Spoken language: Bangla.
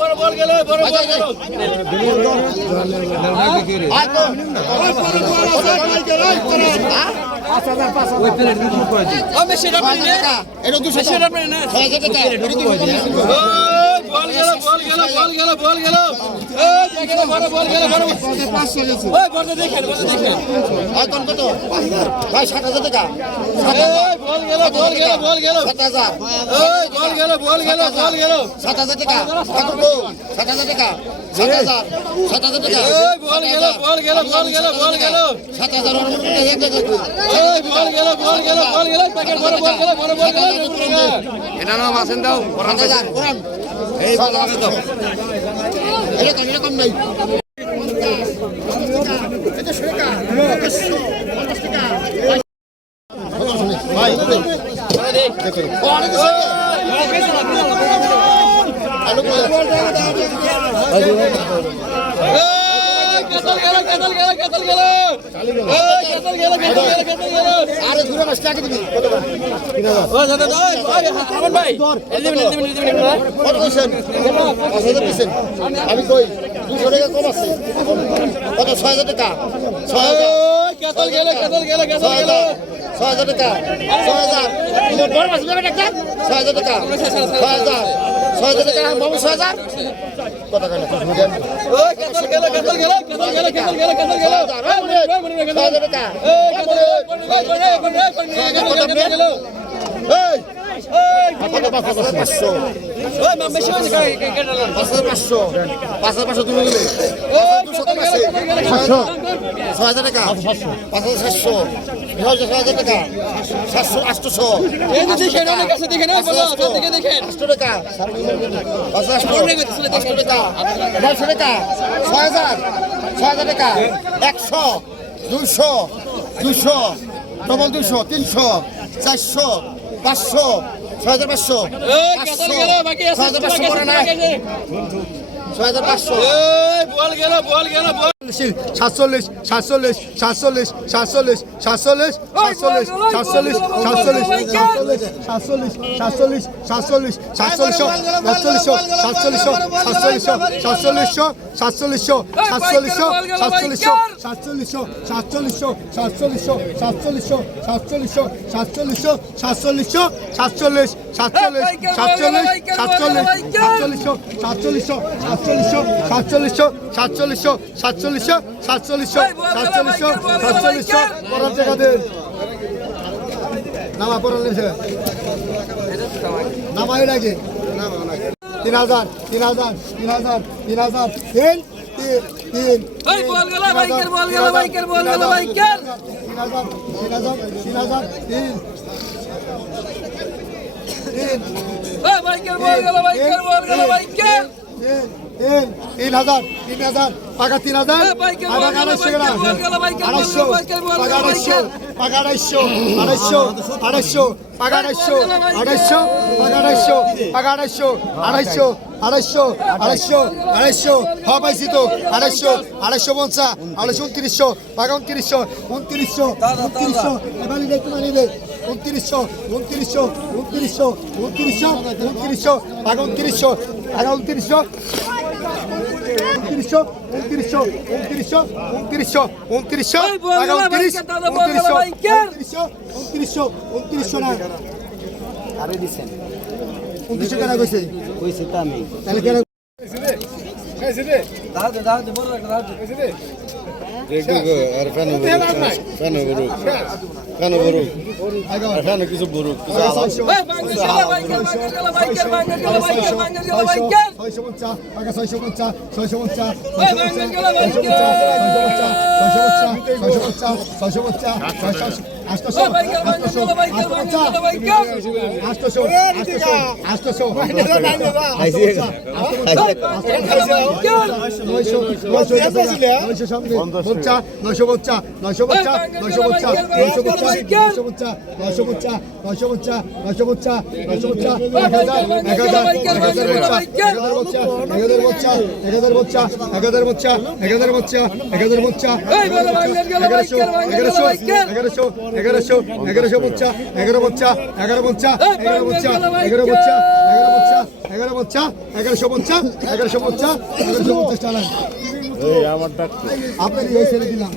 বড় বল গেল বড় বল গেল। বল গেল বল গেল বল গেল এখন কত ভাই সাত হাজার টাকা সাত হাজার টাকা সাত হাজার টাকা সাত হাজার সাত হাজার টাকা বল গেল বল গেল বল গেল বল গেল সাত হাজার বল গেল বল গেল বল গেল প্যাকেট বড় বল গেল বড় বল গেল এটা নাম আছেন দাও এই বল এরকম এরকম নাই আরে দূরে বাস টাকা দিবি ও দাদা ওই আমার ভাই এলিমেন্ট এলিমেন্ট এলিমেন্ট কত কইছেন কত কইছেন আমি কই দুশো টাকা কম আছে। কত? ছয় হাজার টাকা। ছয় হাজার। ছয় হাজার। ছয় হাজার টাকা। ছয় হাজার। বড় মাছ ছয় হাজার টাকা। ছয় হাজার। ছয় হাজার টাকা। ছয় হাজার। কত কেন ছয় হাজার। টাকা। ছয় হাজার টাকা পাঁচ হাজার সাতশো ছয় হাজার টাকা সাতশো আটশোশো আটশো টাকা আটশো টাকা নশো টাকা ছয় হাজার ছয় হাজার টাকা একশো দুশো দুশো ডবল দুশো তিনশো চারশো পাঁচশো ছয় হাজার পাঁচশো। ছয় হাজার পাঁচশো ছয় হাজার পাঁচশো। এই বল গেল বল গেল বল সাতচল্লিশ সাতচল্লিশ সাতচল্লিশ সাতচল্লিশ সাতচল্লিশ সাতচল্লিশ সাতচল্লিশ সাতচল্লিশ সাতচল্লিশ সাতচল্লিশ সাতচল্লিশ সাতচল্লিশ সাতচল্লিশশো সাতচল্লিশশো সাতচল্লিশশো সাতচল্লিশশো সাতচল্লিশশো সাতচল্লিশশো সাতচল্লিশশো সাতচল্লিশশো সাতচল্লিশশো সাতচল্লিশশো সাতচল্লিশশো সাতচল্লিশশো সাতচল্লিশশো সাতচল্লিশ সাতচল্লিশ সাতচল্লিশ সাতচল্লিশ সাতচল্লিশশো সাতচল্লিশশো সাতচল্লিশশো সাতচল্লিশশো সাতচল্লিশশো পড়ার জায়গা দেন নামা পড়ার নিচে নামা এর আগে তিন হাজার তিন হাজার তিন হাজার তিন হাজার তিন তিন ভাই বল গেল বাইকের বল গেল বাইকের বল গেল বাইকের তিন হাজার তিন হাজার তিন হাজার তিন বাইকের বল গেল বাইকের বল গেল বাইকের তিন তিন হাজার তিন হাজার পাকা তিন হাজার পাকা আড়াইশো আড়াইশো পাকা আড়াইশো। পাকা আড়াইশো আড়াইশো আড়াইশো পাকা আড়াইশো আড়াইশো পাকা আড়াইশো পাকা আড়াইশো আড়াইশো আড়াইশো আড়াইশো আড়াইশো হওয়া পাইছি তো আড়াইশো আড়াইশো পঞ্চাশ আড়াইশো উনত্রিশশো পাকা উনত্রিশশো উনত্রিশশো উনত্রিশশো এবার একটু নিলে উনত্রিশশো উনত্রিশশো উনত্রিশশো উনত্রিশশো উনত্রিশশো পাকা উনত্রিশশো পাকা উনত্রিশশো উনত্রিশশো উনত্রিশশো উনত্রিশশো উনত্রিশশো উনত্রিশশো বল গেল, উনত্রিশ দাদা, বল উনত্রিশশো। উনত্রিশশো উনত্রিশশো উনত্রিশশো না। আরে দিছেন। উনত্রিশশো কেনা কইছে? কইছি তো আমি। তাহলে কেনা দাঁড়াতে দাঁড়াতে বড় একটা কিছু বরুক ছয়শো পঞ্চাশ ছয়শো পঞ্চাশ ছয়শো পঞ্চাশ ছয়শো পঞ্চাশ ছয়শো পঞ্চাশ ছয়শো পঞ্চাশ ছয়শো পঞ্চাশ নয়শো পঞ্চাশ নয়শো পঞ্চাশ নয়শো পঞ্চাশ নয়শো পঞ্চাশ নয়শো পঞ্চাশ নয়শো পঞ্চাশ নয়শো পঞ্চাশ নয়শো পঞ্চাশ এক হাজার এক হাজার এক হাজার পঞ্চাশ এক হাজার পঞ্চাশ এক হাজার পঞ্চাশ এক হাজার পঞ্চাশ এক হাজার পঞ্চাশ এক হাজার পঞ্চাশ এগারোশো এগারোশো এগারোশো এগারোশো এগারোশো বচ্চা এগারো বচ্চা এগারো বচ্চা এগারো বচ্চা এগারো বচ্চা এগারো বচ্চা এগারো বচ্চা এগারোশো বচ্চা এগারোশো বচ্চা এগারোশো পঞ্চাশ টাকা আপনার এই দিলাম।